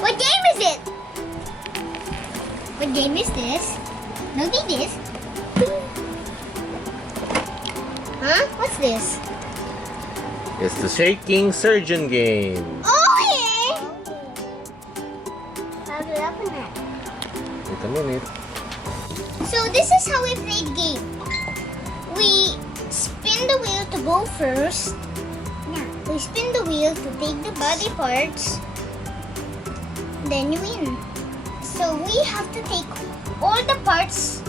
What game is it? What game is this? Look at this. Huh? What's this? It's the Shaking Surgeon game. Oh yeah! How do you open it? Wait a minute. So this is how we play the game. We spin the wheel to go first. Yeah. We spin the wheel to take the body parts. Then you win. So we have to take all the parts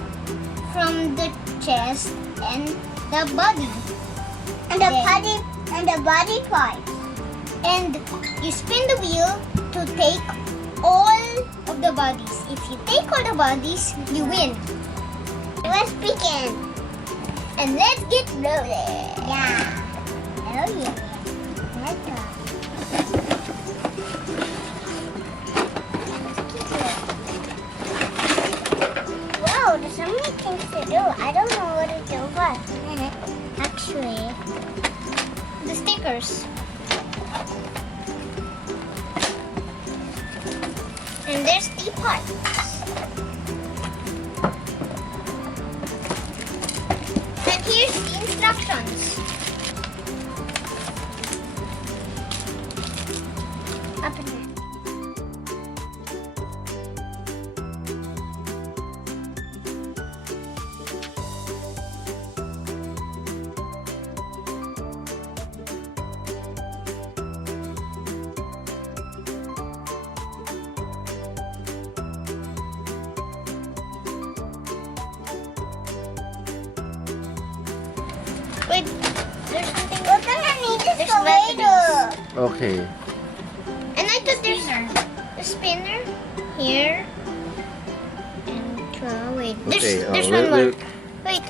from the chest and the body. And the body part. And you spin the wheel to take all of the bodies. If you take all the bodies, you win. Let's begin. And let's get rolling. Yeah. Oh yeah. Let's go. Wow, there's so many things to do. I don't know what to do first. Actually, the stickers. And there's the parts. And here's the instructions. Open it. Wait, there's something. We're gonna need this later. Okay. And I thought there's a spinner here. And wait, Okay, there's one more. Wait.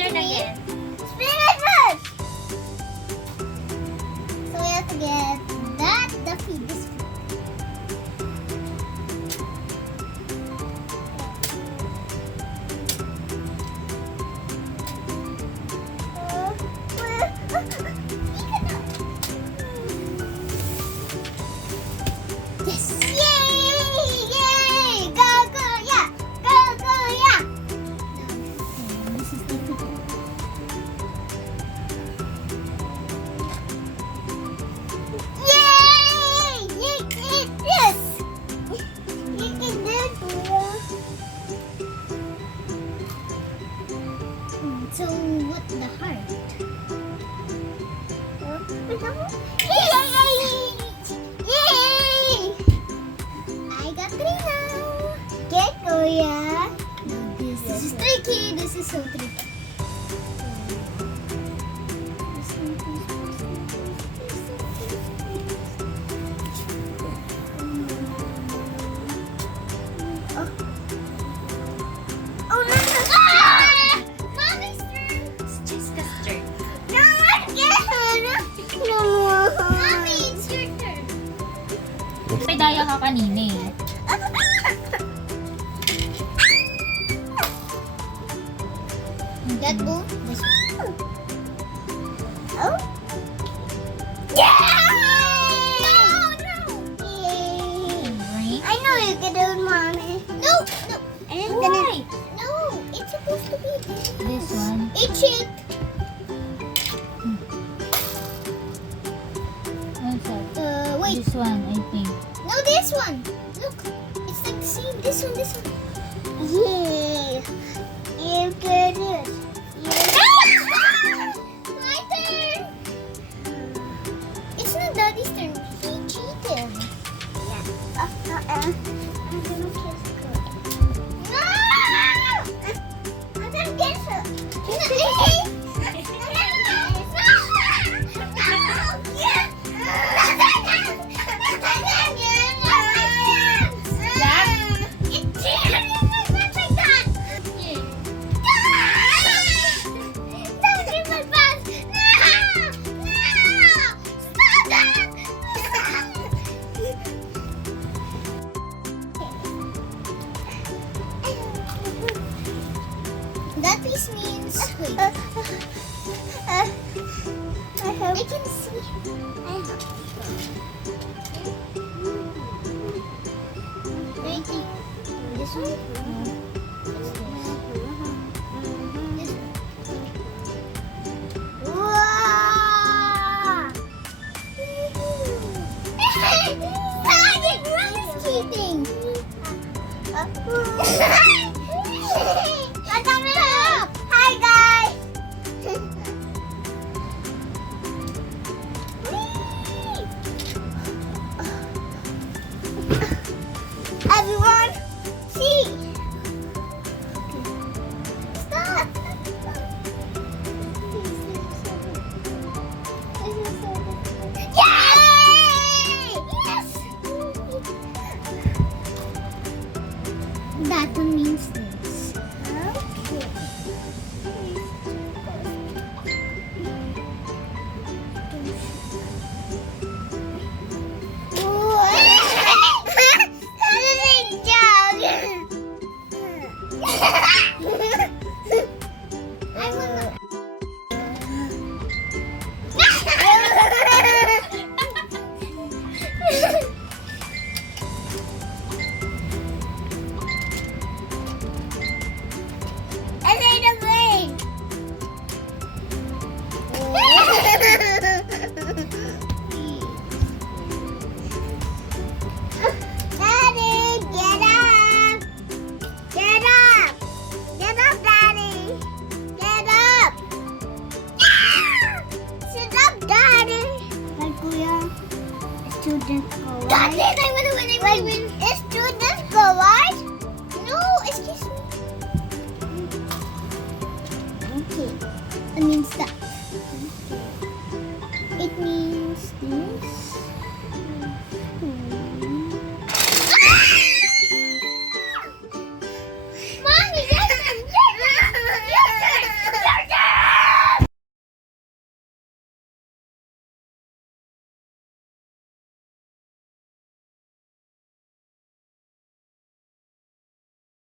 Turn again. Spin it first. So we have to get the feet. This feet. Yes! Yay! Yay! Go, go, yeah! Go, go, yeah! This is difficult. Yay! You did this! You can do it. So what the heart? Yay! Yay! I got 3 now. Get Goya. This is tricky. This is so tricky. Oh no! Ah! Mommy's turn. It's Jessica's turn. No, again. No. Mommy, it's your turn. May daya ka kanina eh. That ball? This one. Oh? Yeah! No! Yay! Right? I know you can do it, Mommy. No! I'm Why? gonna... No! It's supposed to be This one. Itch it! What's that? Wait. This one, I think. No, this one! Look! It's like the same. This one. Yeah! You can do it. My turn! It's not Daddy's turn. He cheated. Yeah. I'm gonna kiss her. No! I'm gonna kiss her. I hope so. Ready? This one? What's this? This one. Wow! Sonic roller skating! Hi guys! Everyone, see! Stop! Yay! Yes! That one means this. Okay. Daddy, get up! Get up! Get up, Daddy! Get up! Sit up, Daddy! Hi, Kuya. Students go right. Daddy, I win. Students go right? No, excuse me. Okay. That means that.